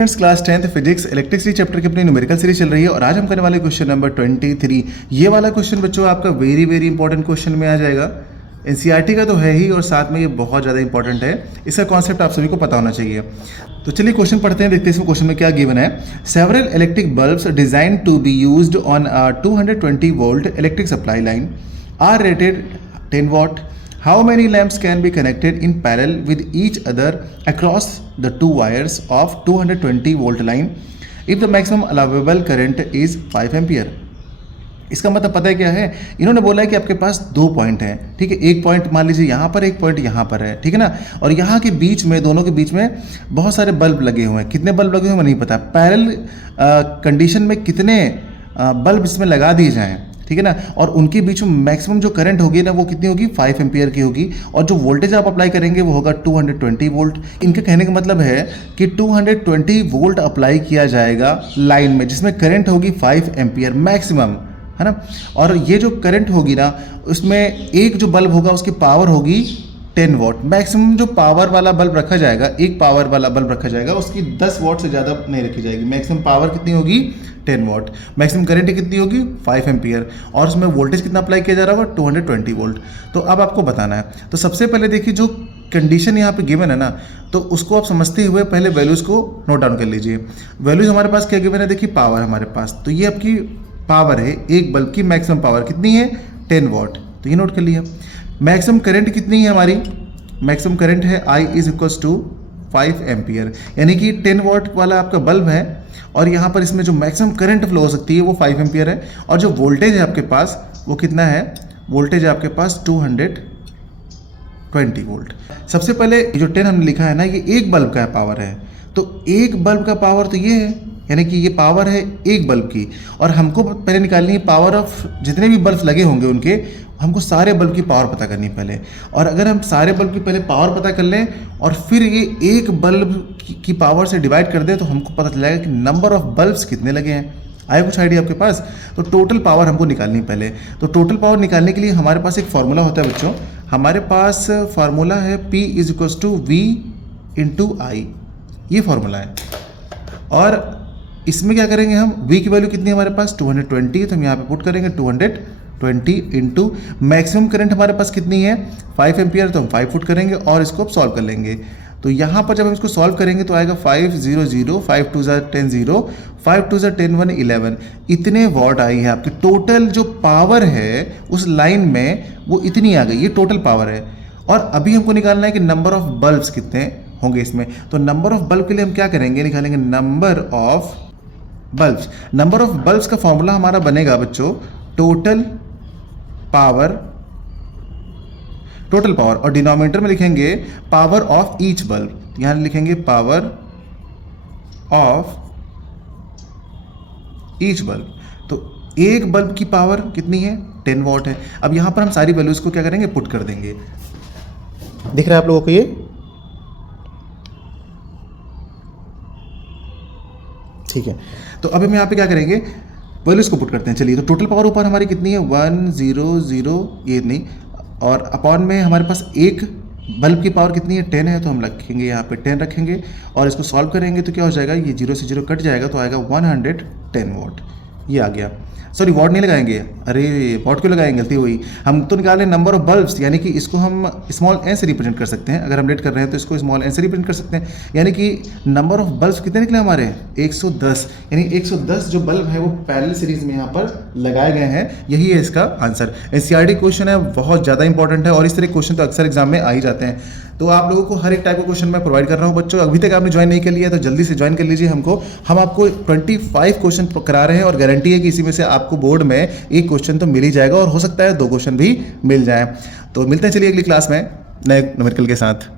Friends, class 10th physics electricity chapter की अपनी numerical series चल रही है और आज हम करने वाले क्वेश्चन नंबर 23। ये वाला क्वेश्चन बच्चों आपका वेरी इंपॉर्टेंट क्वेश्चन में आ जाएगा। एनसीईआरटी का तो है ही और साथ में ये बहुत ज़्यादा इंपॉर्टेंट है। इसका कॉन्सेप्ट आप सभी को पता होना चाहिए। तो चलिए क्वेश्चन पढ़ते हैं, देखते हैं इसमें क्वेश्चन में क्या गिवन है। Several electric bulbs design to be used on 220 volt electric supply line are rated 10 watt. How many lamps can be connected in parallel with each other across the two wires of 220 volt line if the maximum allowable current is 5 ampere? इसका मतलब पता है क्या है? इन्होंने बोला है कि आपके पास दो पॉइंट हैं, ठीक है। एक पॉइंट मान लीजिए यहाँ पर, एक पॉइंट यहाँ पर है, ठीक है ना। और यहाँ के बीच में, दोनों के बीच में बहुत सारे बल्ब लगे हुए हैं। कितने बल्ब लगे हुए हैं नहीं पता। पैरेलल कंडीशन में कितने बल्ब इसमें लगा दिए जाएँ, ठीक है ना। और उनके बीच में मैक्सिमम जो करंट होगी ना वो कितनी होगी, 5 एम्पियर की होगी। और जो वोल्टेज आप अप्लाई करेंगे वो होगा 220 वोल्ट। इनके कहने का मतलब है कि 220 वोल्ट अप्लाई किया जाएगा लाइन में, जिसमें करंट होगी 5 एम्पियर मैक्सिमम, है ना। और ये जो करंट होगी ना, उसमें एक जो बल्ब होगा उसकी पावर होगी 10 वॉट। मैक्सिमम जो पावर वाला बल्ब रखा जाएगा, एक पावर वाला बल्ब रखा जाएगा, उसकी 10 वॉट से ज़्यादा नहीं रखी जाएगी। मैक्सिमम पावर कितनी होगी, 10 वॉट। मैक्सिमम करंट कितनी होगी, 5 एम्पियर। और उसमें वोल्टेज कितना अप्लाई किया जा रहा होगा, 220 वोल्ट। तो अब आपको बताना है। तो सबसे पहले देखिए, जो कंडीशन यहाँ पे गिवन है ना, तो उसको आप समझते हुए पहले वैल्यूज़ को नोट डाउन कर लीजिए। वैल्यूज़ हमारे पास क्या गिवन है, देखिए पावर हमारे पास, तो ये आपकी पावर है। एक बल्ब की मैक्सिमम पावर कितनी है, 10 वॉट। तो ये नोट कर लिया। मैक्सिमम करंट कितनी है हमारी, मैक्सिमम करंट है I is equals to 5 ampere, यानी कि 10 वॉट वाला आपका बल्ब है और यहाँ पर इसमें जो मैक्सिमम करंट फ्लो हो सकती है वो 5 एम्पियर है। और जो वोल्टेज है आपके पास वो कितना है, वोल्टेज है आपके पास 220 वोल्ट। सबसे पहले जो 10 हमने लिखा है ना, ये एक बल्ब का पावर है। तो एक बल्ब का पावर तो ये है, यानी कि ये पावर है एक बल्ब की। और हमको पहले निकालनी है पावर ऑफ जितने भी बल्ब लगे होंगे उनके, हमको सारे बल्ब की पावर पता करनी है पहले। और अगर हम सारे बल्ब की पहले पावर पता कर लें और फिर ये एक बल्ब की पावर से डिवाइड कर दें, तो हमको पता चल जाएगा कि नंबर ऑफ बल्ब्स कितने लगे हैं। आया कुछ आइडिया आपके पास? तो टोटल पावर हमको निकालनी पहले। तो टोटल पावर निकालने के लिए हमारे पास एक फार्मूला होता है बच्चों। हमारे पास फार्मूला है P is equals to V into I, ये फार्मूला है। और इसमें क्या करेंगे हम, V की वैल्यू कितनी है हमारे पास, 220, तो हम यहाँ पे पुट करेंगे 220 इंटू मैक्सिमम करंट हमारे पास कितनी है, 5 एम्पियर, तो हम 5 पुट करेंगे और इसको सॉल्व कर लेंगे। तो यहाँ पर जब हम इसको सॉल्व करेंगे तो आएगा 500, 5 2 10 0, 5 2 10 1 11, इतने वॉट आई है आपकी। टोटल जो पावर है उस लाइन में वो इतनी आ गई, ये टोटल पावर है। और अभी हमको निकालना है कि नंबर ऑफ बल्ब्स कितने होंगे इसमें। तो नंबर ऑफ बल्ब के लिए हम क्या करेंगे, निकालेंगे number of bulbs. Number of bulbs का फॉर्मूला हमारा बनेगा बच्चों टोटल पावर, और डिनोमिनेटर में लिखेंगे पावर ऑफ ईच बल्ब। यहां लिखेंगे पावर ऑफ ईच बल्ब। तो एक बल्ब की पावर कितनी है, 10 वॉट है। अब यहां पर हम सारी वैल्यूज को क्या करेंगे, पुट कर देंगे। दिख रहा है आप लोगों को ये? ठीक है। तो अब हम यहाँ पे क्या करेंगे, वैल्यूज को पुट करते हैं। चलिए, तो टोटल पावर ऊपर हमारी कितनी है, 100, ये नहीं, और अपॉन में हमारे पास एक बल्ब की पावर कितनी है, 10 है, तो हम रखेंगे यहाँ पे 10 रखेंगे और इसको सॉल्व करेंगे तो क्या हो जाएगा, ये 0 से 0 कट जाएगा, तो आएगा 110 वॉट। ये आ गया। सॉरी, वॉट नहीं लगाएंगे, अरे वॉट क्यों लगाएंगे, गलती हुई। हम तो निकालें नंबर ऑफ बल्ब्स, यानी कि इसको हम स्मॉल एन से रिप्रेजेंट कर सकते हैं। अगर हम लेट कर रहे हैं तो इसको स्मॉल एन से रिप्रेजेंट कर सकते हैं। यानी कि नंबर ऑफ बल्ब्स कितने निकले हमारे, 110। यानी 110 जो बल्ब है वो पैरेलल सीरीज में यहाँ पर लगाए गए हैं। यही है इसका आंसर। एनसीईआरटी क्वेश्चन है, बहुत ज़्यादा इंपॉर्टेंट है और इस तरह क्वेश्चन तो अक्सर एग्जाम में आ ही जाते हैं। तो आप लोगों को हर एक टाइप का क्वेश्चन मैं प्रोवाइड कर रहा हूँ बच्चों। अभी तक आपने ज्वाइन नहीं कर लिया तो जल्दी से ज्वाइन कर लीजिए हमको। हम आपको 25 क्वेश्चन करा रहे हैं और गारंटी है कि इसी में से आपको बोर्ड में एक क्वेश्चन तो मिल ही जाएगा और हो सकता है 2 क्वेश्चन भी मिल जाए। तो मिलते हैं चलिए अगली क्लास में नए न्यूमेरिकल के साथ।